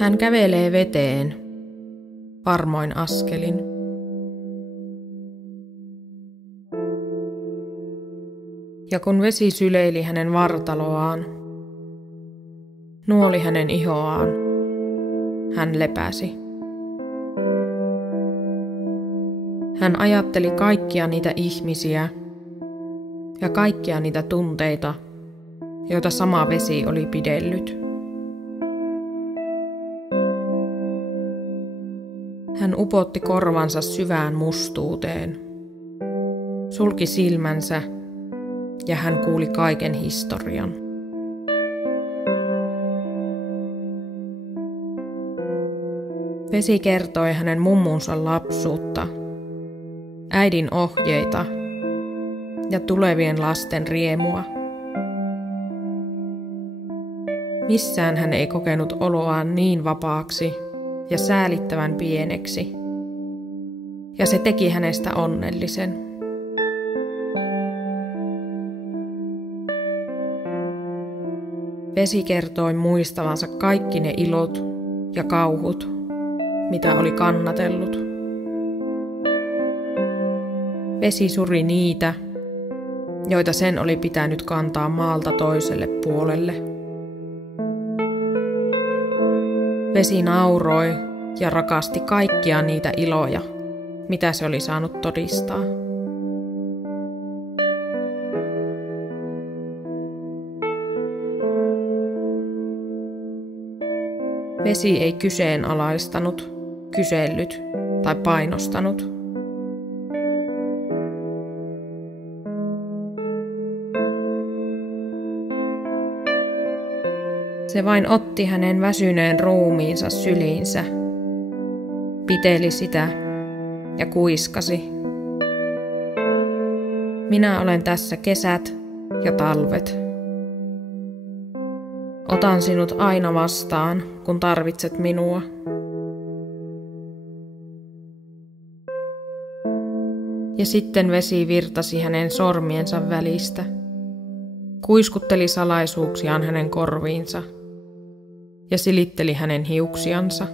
Hän kävelee veteen, varmoin askelin. Ja kun vesi syleili hänen vartaloaan, nuoli hänen ihoaan, hän lepäsi. Hän ajatteli kaikkia niitä ihmisiä ja kaikkia niitä tunteita, joita sama vesi oli pidellyt. Hän upotti korvansa syvään mustuuteen, sulki silmänsä ja hän kuuli kaiken historian. Vesi kertoi hänen mummunsa lapsuutta, äidin ohjeita ja tulevien lasten riemua. Missään hän ei kokenut oloaan niin vapaaksi ja säälittävän pieneksi, ja se teki hänestä onnellisen. Vesi kertoi muistavansa kaikki ne ilot ja kauhut, mitä oli kannatellut. Vesi suri niitä, joita sen oli pitänyt kantaa maalta toiselle puolelle. Vesi nauroi ja rakasti kaikkia niitä iloja, mitä se oli saanut todistaa. Vesi ei kyseenalaistanut, kysellyt tai painostanut. Se vain otti hänen väsyneen ruumiinsa syliinsä, piteli sitä ja kuiskasi. Minä olen tässä kesät ja talvet. Otan sinut aina vastaan, kun tarvitset minua. Ja sitten vesi virtasi hänen sormiensa välistä, kuiskutteli salaisuuksiaan hänen korviinsa ja silitteli hänen hiuksiansa.